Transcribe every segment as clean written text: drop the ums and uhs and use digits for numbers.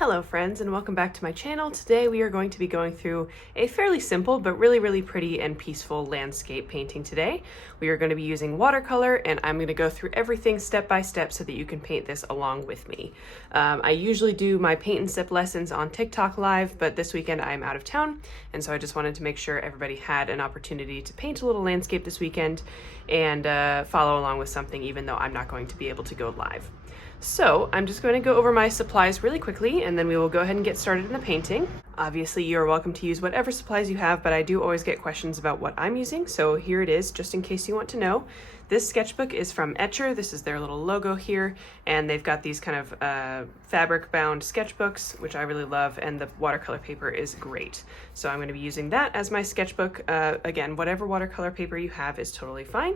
Hello friends, and welcome back to my channel. Today we are going to be going through a fairly simple but really pretty and peaceful landscape painting today. We are going to be using watercolor, and I'm going to go through everything step by step so that you can paint this along with me. I usually do my paint and sip lessons on TikTok live, but this weekend I'm out of town, and so I just wanted to make sure everybody had an opportunity to paint a little landscape this weekend and follow along with something even though I'm not going to be able to go live. So I'm just going to go over my supplies really quickly, and then we will go ahead and get started in the painting. Obviously, you're welcome to use whatever supplies you have, but I do always get questions about what I'm using, so here it is, just in case you want to know. This sketchbook is from Etchr. This is their little logo here, and they've got these kind of fabric-bound sketchbooks, which I really love, and the watercolor paper is great. So I'm going to be using that as my sketchbook. Again, whatever watercolor paper you have is totally fine.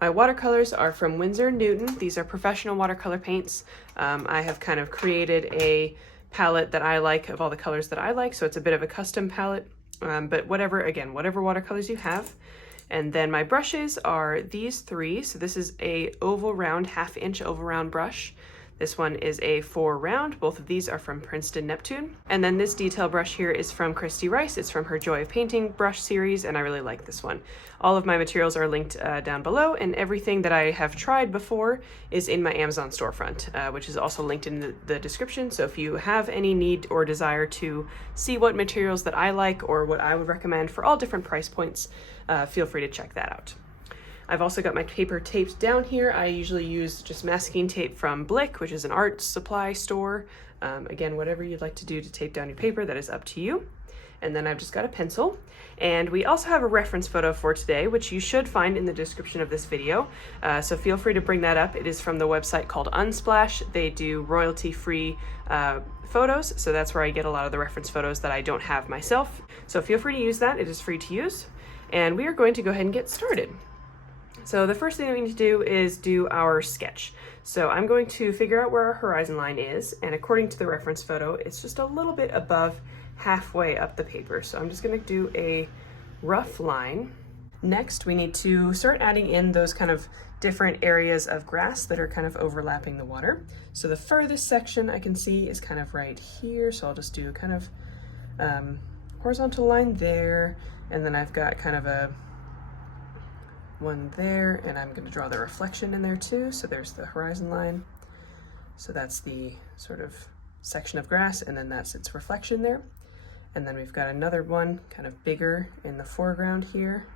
My watercolors are from Winsor&Newton. These are professional watercolor paints. I have kind of created a palette that I like of all the colors that I like, so it's a bit of a custom palette, but whatever watercolors you have. And then my brushes are these three. So this is a oval round, 1/2 inch oval round brush. This one is a 4 round. Both of these are from Princeton Neptune. And then this detail brush here is from Christy Rice. It's from her Joy of Painting brush series, and I really like this one. All of my materials are linked down below, and everything that I have tried before is in my Amazon storefront, which is also linked in the description. So if you have any need or desire to see what materials that I like or what I would recommend for all different price points, feel free to check that out. I've also got my paper taped down here. I usually use just masking tape from Blick, which is an art supply store. Again, whatever you'd like to do to tape down your paper, that is up to you. And then I've just got a pencil. And we also have a reference photo for today, which you should find in the description of this video. So feel free to bring that up. It is from the website called Unsplash. They do royalty-free photos, so that's where I get a lot of the reference photos that I don't have myself. So feel free to use that. It is free to use. And we are going to go ahead and get started. So the first thing that we need to do is do our sketch. So I'm going to figure out where our horizon line is, and according to the reference photo, it's just a little bit above halfway up the paper. So I'm just going to do a rough line. Next, we need to start adding in those kind of different areas of grass that are kind of overlapping the water. So the furthest section I can see is kind of right here. So I'll just do kind of horizontal line there, and then I've got kind of a one there, and I'm going to draw the reflection in there too. So there's the horizon line. So that's the sort of section of grass, and then that's its reflection there. And then we've got another one kind of bigger in the foreground here.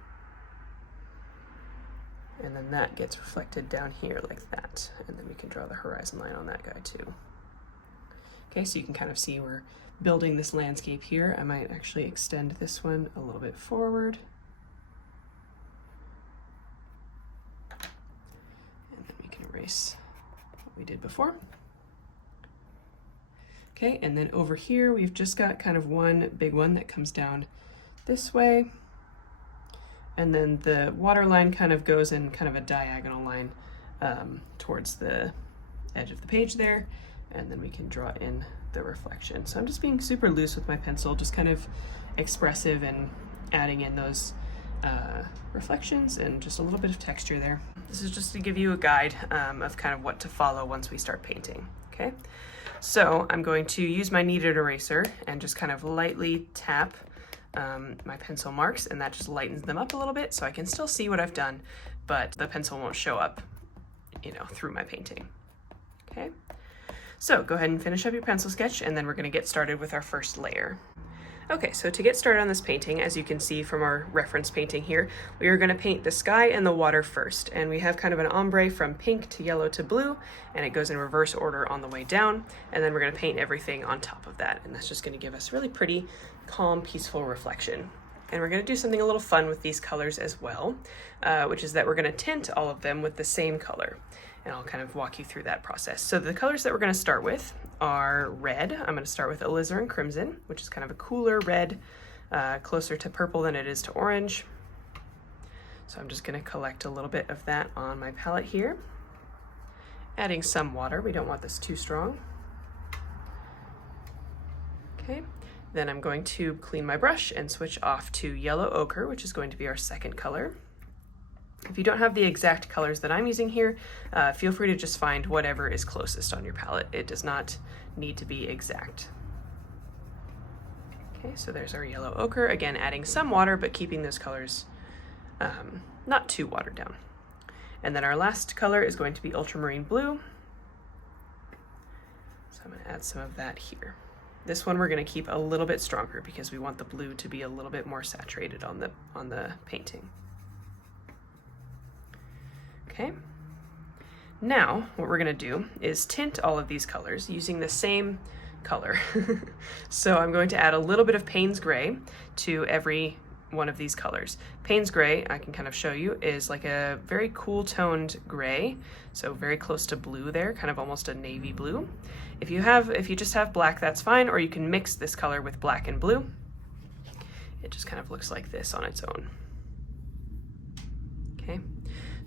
And then that gets reflected down here like that. And then we can draw the horizon line on that guy too. Okay, so you can kind of see we're building this landscape here. I might actually extend this one a little bit forward. Erase what we did before. Okay, and then over here we've just got kind of one big one that comes down this way, and then the water line kind of goes in kind of a diagonal line towards the edge of the page there, and then we can draw in the reflection. So I'm just being super loose with my pencil, just kind of expressive and adding in those reflections and just a little bit of texture there. This is just to give you a guide of kind of what to follow once we start painting, okay? So I'm going to use my kneaded eraser and just kind of lightly tap my pencil marks, and that just lightens them up a little bit so I can still see what I've done, but the pencil won't show up, you know, through my painting, okay? So go ahead and finish up your pencil sketch, and then we're gonna get started with our first layer. Okay, so to get started on this painting, as you can see from our reference painting here, we are going to paint the sky and the water first. And we have kind of an ombre from pink to yellow to blue, and it goes in reverse order on the way down. And then we're going to paint everything on top of that. And that's just going to give us really pretty, calm, peaceful reflection. And we're going to do something a little fun with these colors as well, which is that we're going to tint all of them with the same color. And I'll kind of walk you through that process. So the colors that we're going to start with are red. I'm going to start with alizarin crimson, which is kind of a cooler red, closer to purple than it is to orange. So I'm just going to collect a little bit of that on my palette here. Adding some water. We don't want this too strong. Okay. Then I'm going to clean my brush and switch off to yellow ochre, which is going to be our second color. If you don't have the exact colors that I'm using here, feel free to just find whatever is closest on your palette. It does not need to be exact. Okay, so there's our yellow ochre. Again, adding some water, but keeping those colors not too watered down. And then our last color is going to be ultramarine blue. So I'm going to add some of that here. This one we're going to keep a little bit stronger because we want the blue to be a little bit more saturated on the painting. Okay, now what we're gonna do is tint all of these colors using the same color. So I'm going to add a little bit of Payne's Gray to every one of these colors. Payne's Gray, I can kind of show you, is like a very cool toned gray, so very close to blue there, kind of almost a navy blue. If you just have black, that's fine, or you can mix this color with black and blue. It just kind of looks like this on its own. Okay.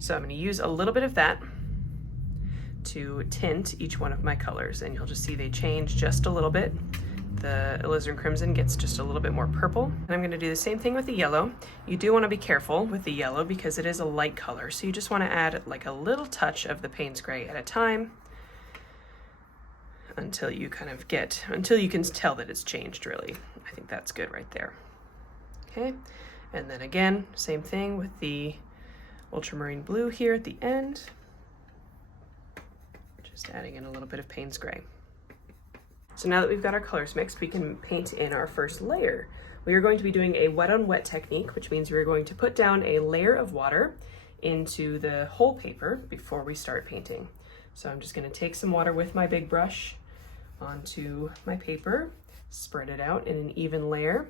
So I'm going to use a little bit of that to tint each one of my colors, and you'll just see they change just a little bit. The alizarin crimson gets just a little bit more purple. And I'm going to do the same thing with the yellow. You do want to be careful with the yellow because it is a light color, so you just want to add like a little touch of the Payne's Gray at a time until you can tell that it's changed really. I think that's good right there. Okay, and then again, same thing with the ultramarine blue here at the end. Just adding in a little bit of Payne's Gray. So now that we've got our colors mixed, we can paint in our first layer. We are going to be doing a wet on wet technique, which means we're going to put down a layer of water into the whole paper before we start painting. So I'm just going to take some water with my big brush onto my paper, spread it out in an even layer.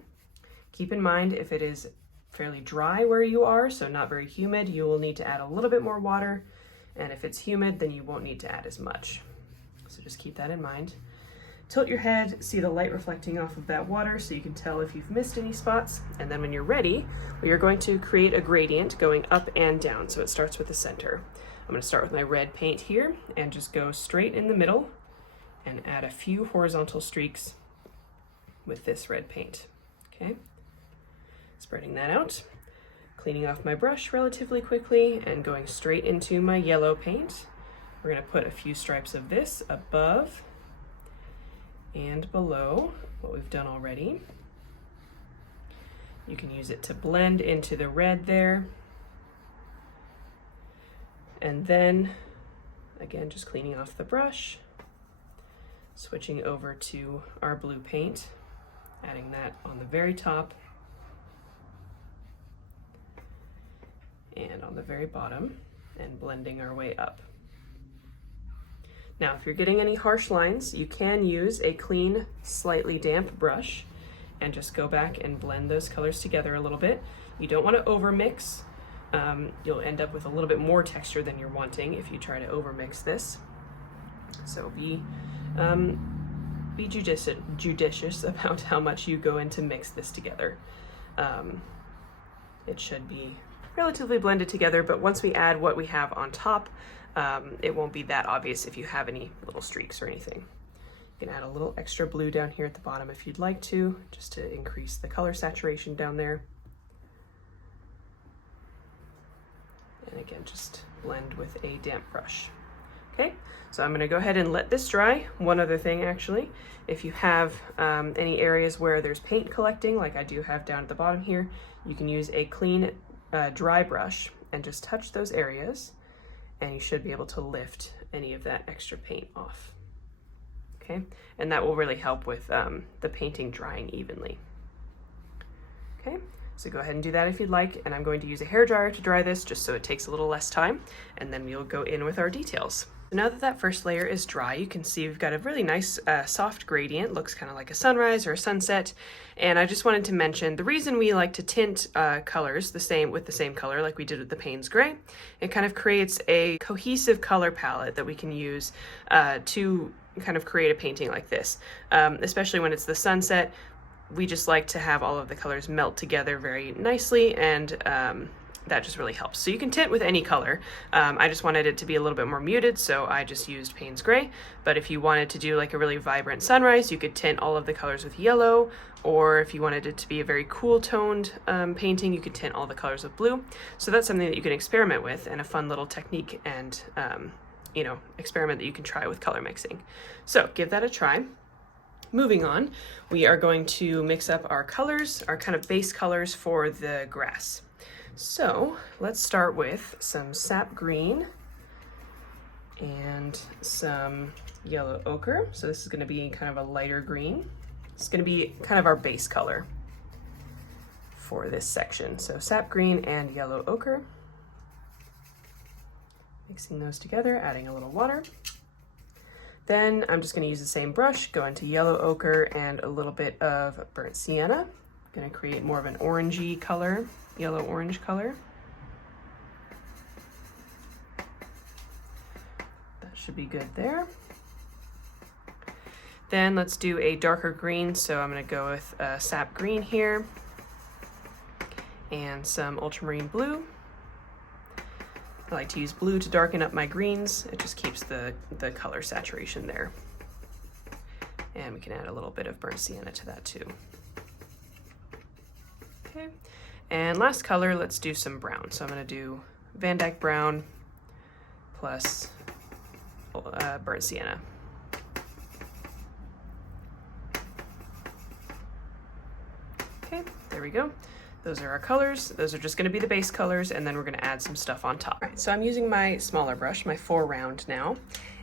Keep in mind, if it is fairly dry where you are, so not very humid, you will need to add a little bit more water, and if it's humid, then you won't need to add as much. So just keep that in mind. Tilt your head, see the light reflecting off of that water so you can tell if you've missed any spots, and then when you're ready, we are going to create a gradient going up and down, so it starts with the center. I'm going to start with my red paint here and just go straight in the middle and add a few horizontal streaks with this red paint. Okay. Spreading that out, cleaning off my brush relatively quickly, and going straight into my yellow paint. We're going to put a few stripes of this above and below what we've done already. You can use it to blend into the red there. And then, again, just cleaning off the brush, switching over to our blue paint, adding that on the very top and on the very bottom, and blending our way up. Now, if you're getting any harsh lines, you can use a clean, slightly damp brush and just go back and blend those colors together a little bit. You don't want to overmix. You'll end up with a little bit more texture than you're wanting if you try to overmix this. So be judicious about how much you go in to mix this together. It should be relatively blended together, but once we add what we have on top, it won't be that obvious if you have any little streaks or anything. You can add a little extra blue down here at the bottom if you'd like to, just to increase the color saturation down there. And again, just blend with a damp brush. Okay, so I'm going to go ahead and let this dry. One other thing, actually, if you have any areas where there's paint collecting, like I do have down at the bottom here, you can use a clean dry brush and just touch those areas, and you should be able to lift any of that extra paint off. Okay, and that will really help with the painting drying evenly. Okay, so go ahead and do that if you'd like, and I'm going to use a hairdryer to dry this just so it takes a little less time, and then we'll go in with our details. So now that that first layer is dry, you can see we've got a really nice soft gradient. Looks kind of like a sunrise or a sunset. And I just wanted to mention the reason we like to tint colors with the same color like we did with the Payne's Gray. It kind of creates a cohesive color palette that we can use to kind of create a painting like this. Especially when it's the sunset, we just like to have all of the colors melt together very nicely and that just really helps. So you can tint with any color. I just wanted it to be a little bit more muted, so I just used Payne's Gray. But if you wanted to do like a really vibrant sunrise, you could tint all of the colors with yellow, or if you wanted it to be a very cool toned painting, you could tint all the colors with blue. So that's something that you can experiment with, and a fun little technique and you know, experiment that you can try with color mixing. So give that a try. Moving on, we are going to mix up our colors, our kind of base colors for the grass. So let's start with some sap green and some yellow ochre. So this is going to be kind of a lighter green. It's going to be kind of our base color for this section. So sap green and yellow ochre. Mixing those together, adding a little water. Then I'm just going to use the same brush, go into yellow ochre and a little bit of burnt sienna. I'm going to create more of an orangey color, yellow orange color. That should be good there. Then let's do a darker green. So I'm going to go with sap green here and some ultramarine blue. I like to use blue to darken up my greens. It just keeps the color saturation there. And we can add a little bit of burnt sienna to that too. Okay, and last color, let's do some brown. So I'm gonna do Van Dyke brown plus burnt sienna. Okay, there we go. Those are our colors. Those are just going to be the base colors, and then we're going to add some stuff on top. All right, so I'm using my smaller brush, my 4 round now,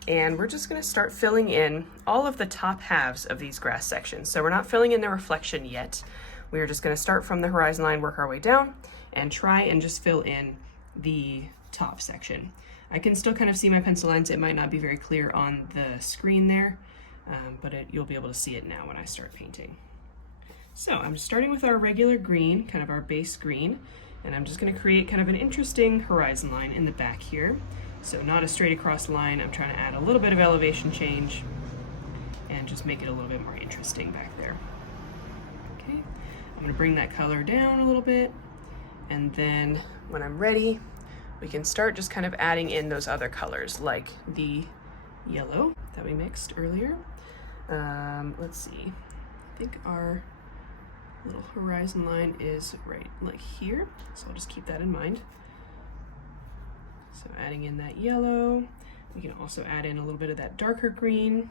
and we're just going to start filling in all of the top halves of these grass sections. So we're not filling in the reflection yet. We're just going to start from the horizon line, work our way down, and try and just fill in the top section. I can still kind of see my pencil lines. It might not be very clear on the screen there, but you'll be able to see it now when I start painting. So I'm starting with our regular green, kind of our base green, and I'm just going to create kind of an interesting horizon line in the back here. So not a straight across line. I'm trying to add a little bit of elevation change and just make it a little bit more interesting back there. Okay, I'm going to bring that color down a little bit, and then when I'm ready, we can start just kind of adding in those other colors, like the yellow that we mixed earlier. Let's see, I think our little horizon line is right like here, so I'll just keep that in mind. So adding in that yellow, we can also add in a little bit of that darker green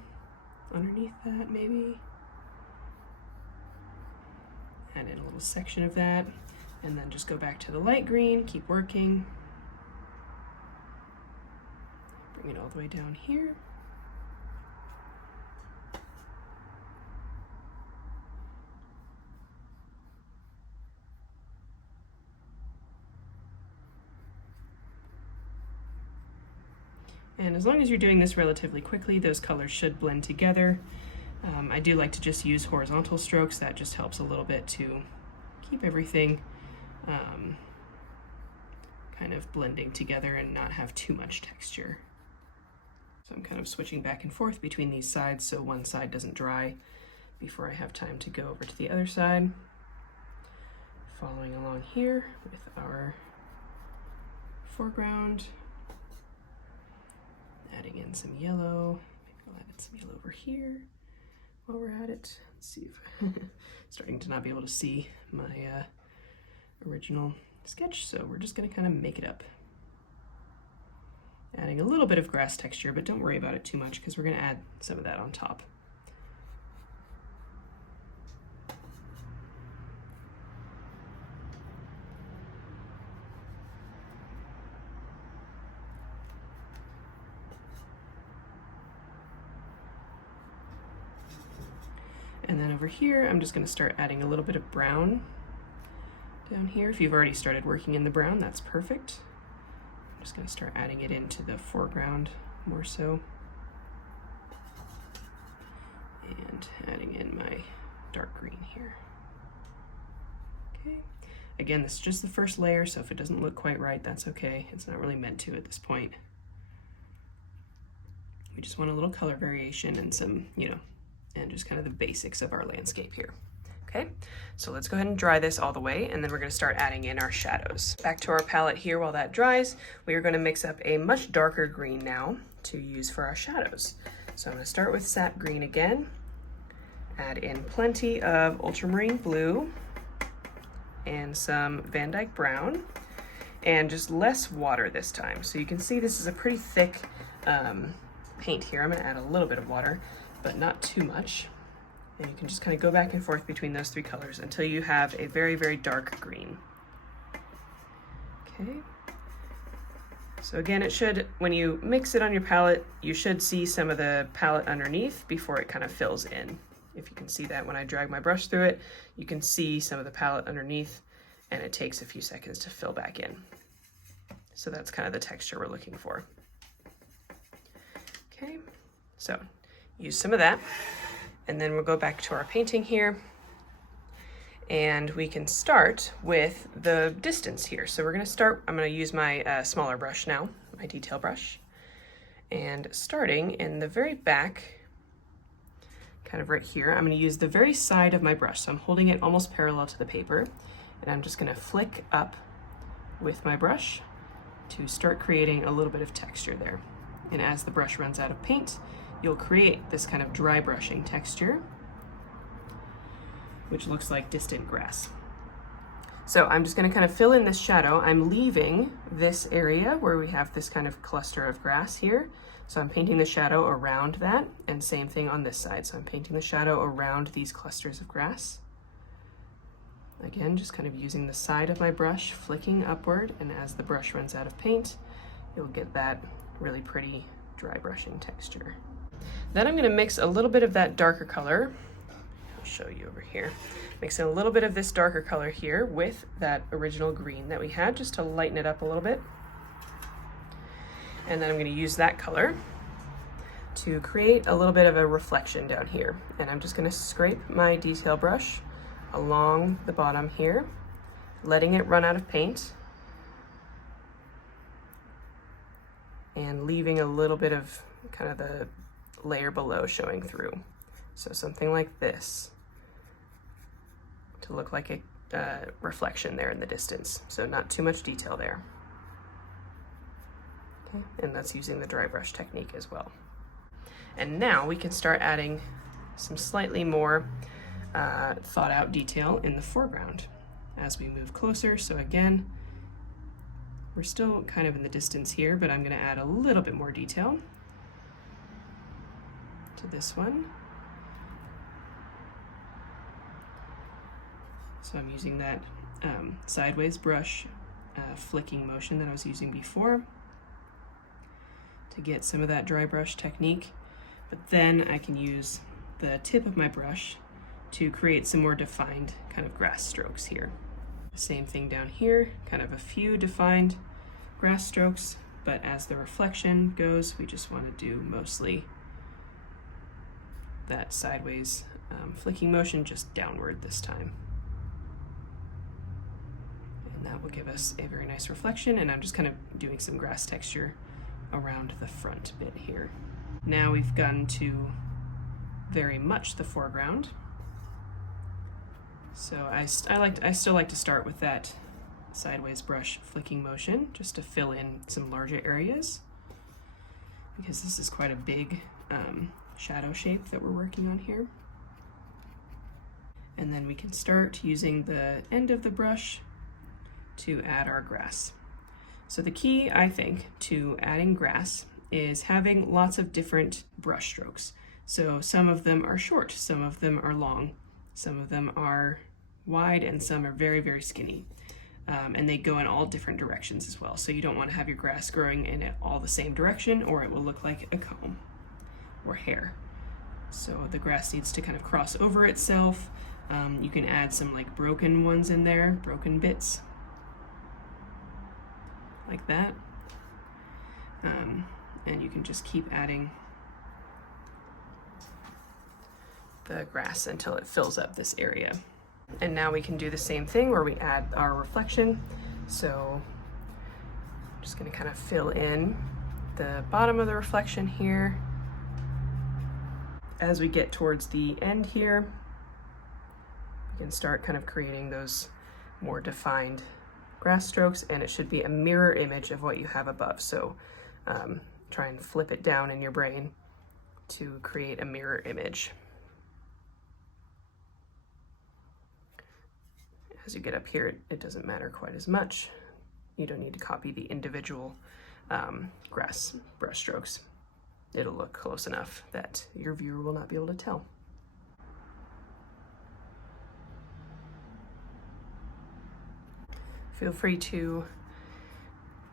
underneath that, maybe. Add in a little section of that, and then just go back to the light green, keep working. Bring it all the way down here. And as long as you're doing this relatively quickly, those colors should blend together. I do like to just use horizontal strokes. That just helps a little bit to keep everything kind of blending together and not have too much texture. So I'm kind of switching back and forth between these sides so one side doesn't dry before I have time to go over to the other side. Following along here with our foreground. Adding in some yellow. Maybe I'll add some yellow over here while we're at it. Let's see if starting to not be able to see my original sketch, so we're just going to kind of make it up. Adding a little bit of grass texture, but don't worry about it too much because we're going to add some of that on top. And then over here, I'm just going to start adding a little bit of brown down here. If you've already started working in the brown, that's perfect. I'm just going to start adding it into the foreground more so. And adding in my dark green here. Okay. Again, this is just the first layer, so if it doesn't look quite right, that's okay. It's not really meant to at this point. We just want a little color variation and some, and just kind of the basics of our landscape here. Okay, so let's go ahead and dry this all the way, and then we're going to start adding in our shadows. Back to our palette here while that dries, we are going to mix up a much darker green now to use for our shadows. So I'm going to start with sap green again, add in plenty of ultramarine blue and some Van Dyke brown, and just less water this time. So you can see this is a pretty thick paint here. I'm going to add a little bit of water, but not too much. And you can just kind of go back and forth between those three colors until you have a very, very dark green. Okay. So again, it should, when you mix it on your palette, you should see some of the palette underneath before it kind of fills in. If you can see that when I drag my brush through it, you can see some of the palette underneath, and it takes a few seconds to fill back in. So that's kind of the texture we're looking for. Okay, so use some of that. And then we'll go back to our painting here, and we can start with the distance here. So we're going to start, I'm going to use my smaller brush now, my detail brush, and starting in the very back, kind of right here, I'm going to use the very side of my brush. So I'm holding it almost parallel to the paper, and I'm just going to flick up with my brush to start creating a little bit of texture there. And as the brush runs out of paint, you'll create this kind of dry brushing texture, which looks like distant grass. So I'm just going to kind of fill in this shadow. I'm leaving this area where we have this kind of cluster of grass here. So I'm painting the shadow around that, and same thing on this side. So I'm painting the shadow around these clusters of grass. Again, just kind of using the side of my brush, flicking upward, and as the brush runs out of paint, you'll get that really pretty dry brushing texture. Then I'm going to mix a little bit of that darker color. I'll show you over here. Mixing a little bit of this darker color here with that original green that we had, just to lighten it up a little bit. And then I'm going to use that color to create a little bit of a reflection down here. And I'm just going to scrape my detail brush along the bottom here, letting it run out of paint, and leaving a little bit of kind of the layer below showing through. So something like this to look like a reflection there in the distance. So not too much detail there. Okay, and that's using the dry brush technique as well. And now we can start adding some slightly more thought out detail in the foreground as we move closer. So again, we're still kind of in the distance here, but I'm going to add a little bit more detail to this one. So I'm using that sideways brush flicking motion that I was using before to get some of that dry brush technique, but then I can use the tip of my brush to create some more defined kind of grass strokes here. Same thing down here, kind of a few defined grass strokes, but as the reflection goes, we just want to do mostly that sideways flicking motion, just downward this time. And that will give us a very nice reflection, and I'm just kind of doing some grass texture around the front bit here. Now we've gotten to very much the foreground. So I still like to start with that sideways brush flicking motion just to fill in some larger areas, because this is quite a big shadow shape that we're working on here. And then we can start using the end of the brush to add our grass. So the key, I think, to adding grass is having lots of different brush strokes. So some of them are short, some of them are long, some of them are wide, and some are very, very skinny. And they go in all different directions as well. So you don't want to have your grass growing in all the same direction, or it will look like a comb or hair. So the grass needs to kind of cross over itself. You can add some like broken ones in there, broken bits, like that. And you can just keep adding the grass until it fills up this area. And now we can do the same thing where we add our reflection. So I'm just going to kind of fill in the bottom of the reflection here. As we get towards the end here, You can start kind of creating those more defined grass strokes, and it should be a mirror image of what you have above. So try and flip it down in your brain to create a mirror image. As you get up here, it doesn't matter quite as much. You don't need to copy the individual grass brush strokes. It'll look close enough that your viewer will not be able to tell. Feel free to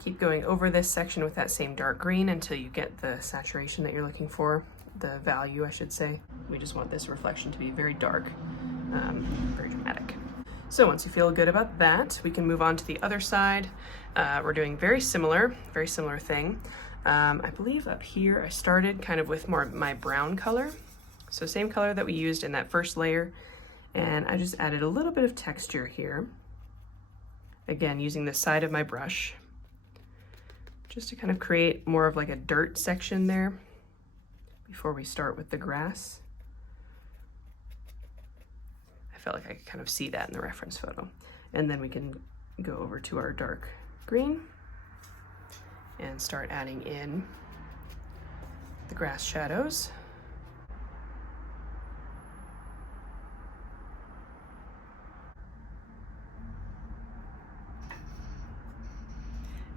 keep going over this section with that same dark green until you get the saturation that you're looking for, the value, I should say. We just want this reflection to be very dark, very dramatic. So once you feel good about that, we can move on to the other side. We're doing very similar thing. I believe up here I started kind of with more my brown color. So same color that we used in that first layer. And I just added a little bit of texture here. Again, using the side of my brush, just to kind of create more of like a dirt section there before we start with the grass. I felt like I could kind of see that in the reference photo. And then we can go over to our dark green and start adding in the grass shadows.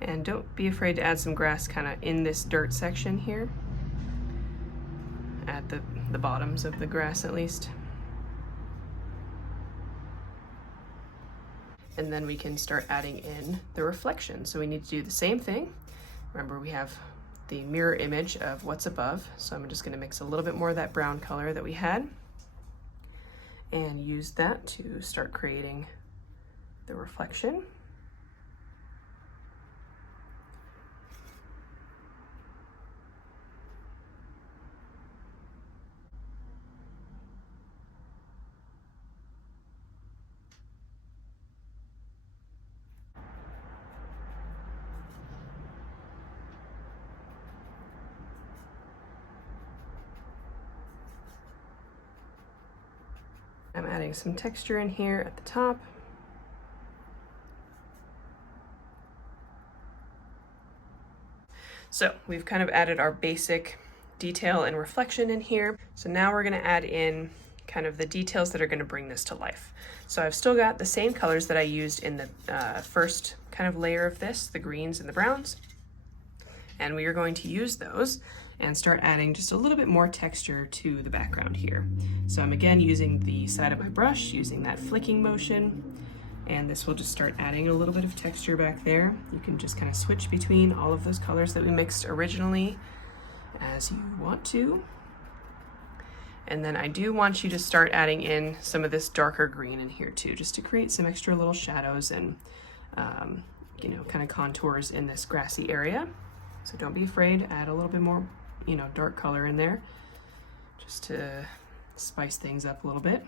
And don't be afraid to add some grass kind of in this dirt section here, at the bottoms of the grass at least. And then we can start adding in the reflection. So we need to do the same thing. Remember, we have the mirror image of what's above. So I'm just going to mix a little bit more of that brown color that we had and use that to start creating the reflection. I'm adding some texture in here at the top. So we've kind of added our basic detail and reflection in here. So now we're gonna add in kind of the details that are gonna bring this to life. So I've still got the same colors that I used in the first kind of layer of this, the greens and the browns. And we are going to use those and start adding just a little bit more texture to the background here. So I'm again using the side of my brush, using that flicking motion, and this will just start adding a little bit of texture back there. You can just kind of switch between all of those colors that we mixed originally as you want to. And then I do want you to start adding in some of this darker green in here too, just to create some extra little shadows and you know, kind of contours in this grassy area. So don't be afraid, add a little bit more, you know, dark color in there just to spice things up a little bit.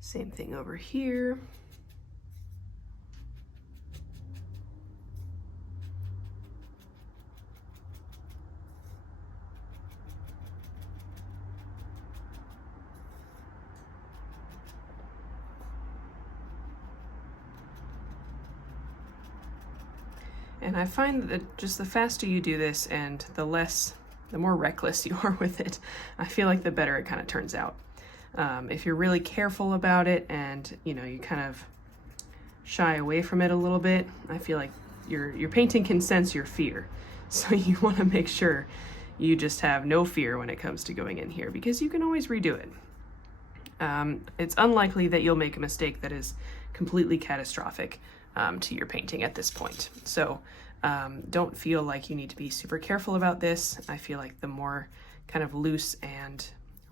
Same thing over here. And I find that just the faster you do this and the more reckless you are with it, I feel like the better it kind of turns out. If you're really careful about it and you know, you kind of shy away from it a little bit, I feel like your painting can sense your fear. So you want to make sure you just have no fear when it comes to going in here, because you can always redo it. It's unlikely that you'll make a mistake that is completely catastrophic to your painting at this point. So don't feel like you need to be super careful about this. I feel like the more kind of loose and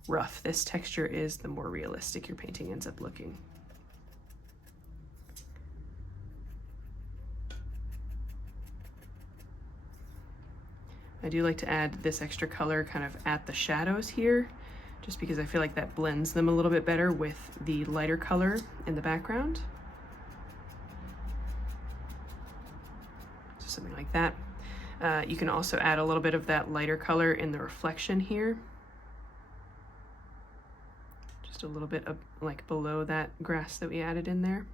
rough this texture is, the more realistic your painting ends up looking. I do like to add this extra color kind of at the shadows here, just because I feel like that blends them a little bit better with the lighter color in the background. So something like that. You can also add a little bit of that lighter color in the reflection here. Just a little bit of, like, below that grass that we added in there.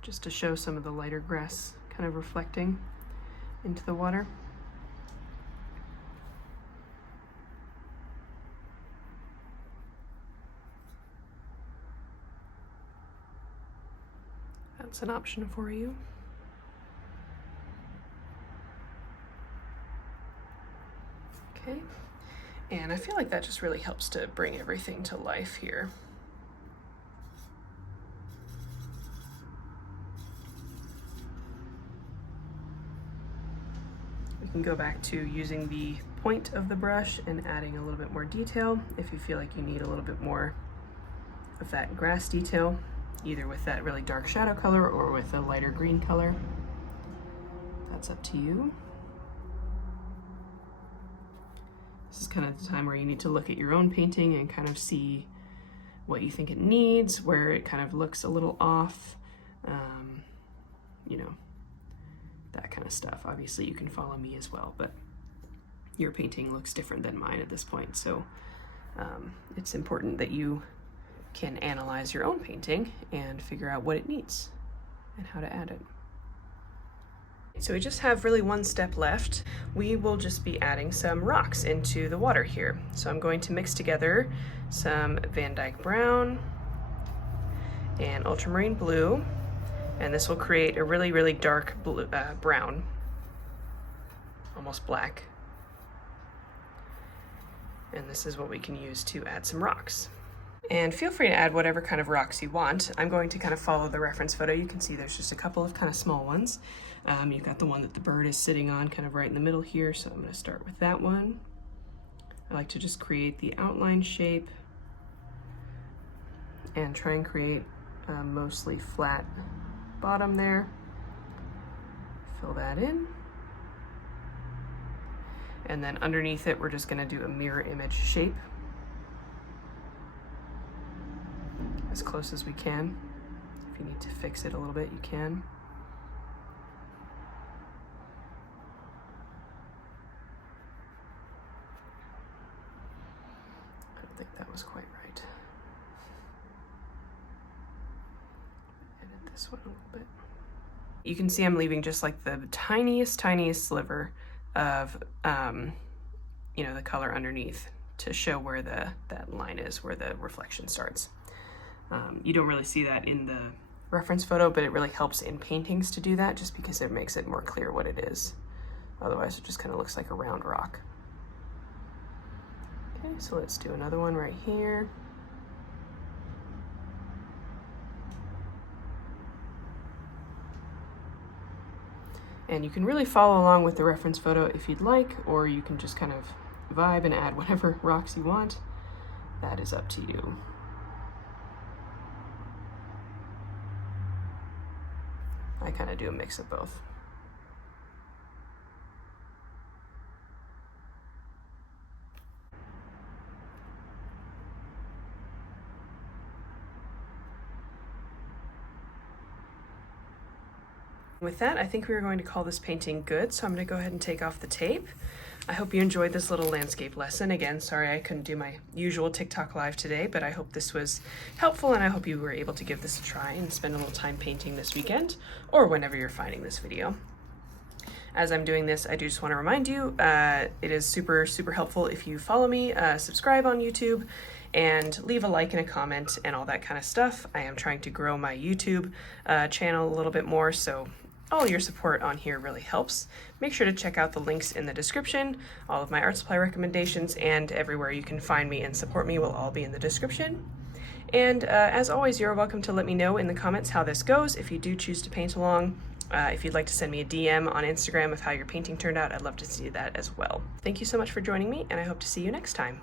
Just to show some of the lighter grass kind of reflecting into the water. That's an option for you. Okay, and I feel like that just really helps to bring everything to life here. We can go back to using the point of the brush and adding a little bit more detail if you feel like you need a little bit more of that grass detail, either with that really dark shadow color or with a lighter green color. That's up to you. This is kind of the time where you need to look at your own painting and kind of see what you think it needs, where it kind of looks a little off, you know, that kind of stuff. Obviously you can follow me as well, but your painting looks different than mine at this point, so it's important that you can analyze your own painting and figure out what it needs and how to add it. So we just have really one step left. We will just be adding some rocks into the water here. So I'm going to mix together some Van Dyke brown and ultramarine blue, and this will create a really, really dark blue, brown, almost black. And this is what we can use to add some rocks. And feel free to add whatever kind of rocks you want. I'm going to kind of follow the reference photo. You can see there's just a couple of kind of small ones. You've got the one that the bird is sitting on kind of right in the middle here, so I'm going to start with that one. I like to just create the outline shape and try and create a mostly flat bottom there. Fill that in. And then underneath it, we're just going to do a mirror image shape, as close as we can. If you need to fix it a little bit, you can. I don't think that was quite right. Edit this one a little bit. You can see I'm leaving just like the tiniest sliver of, you know, the color underneath to show where that line is, where the reflection starts. You don't really see that in the reference photo, but it really helps in paintings to do that, just because it makes it more clear what it is. Otherwise it just kind of looks like a round rock. Okay, so let's do another one right here. And you can really follow along with the reference photo if you'd like, or you can just kind of vibe and add whatever rocks you want. That is up to you. I kind of do a mix of both. With that, I think we are going to call this painting good, so I'm going to go ahead and take off the tape. I hope you enjoyed this little landscape lesson. Again, sorry I couldn't do my usual TikTok live today, but I hope this was helpful, and I hope you were able to give this a try and spend a little time painting this weekend, or whenever you're finding this video. As I'm doing this, I do just want to remind you, it is super helpful if you follow me, subscribe on YouTube, and leave a like and a comment and all that kind of stuff. I am trying to grow my YouTube channel a little bit more, so all your support on here really helps. Make sure to check out the links in the description. All of my art supply recommendations and everywhere you can find me and support me will all be in the description. And as always, you're welcome to let me know in the comments how this goes if you do choose to paint along. If you'd like to send me a DM on Instagram of how your painting turned out, I'd love to see that as well. Thank you so much for joining me, and I hope to see you next time.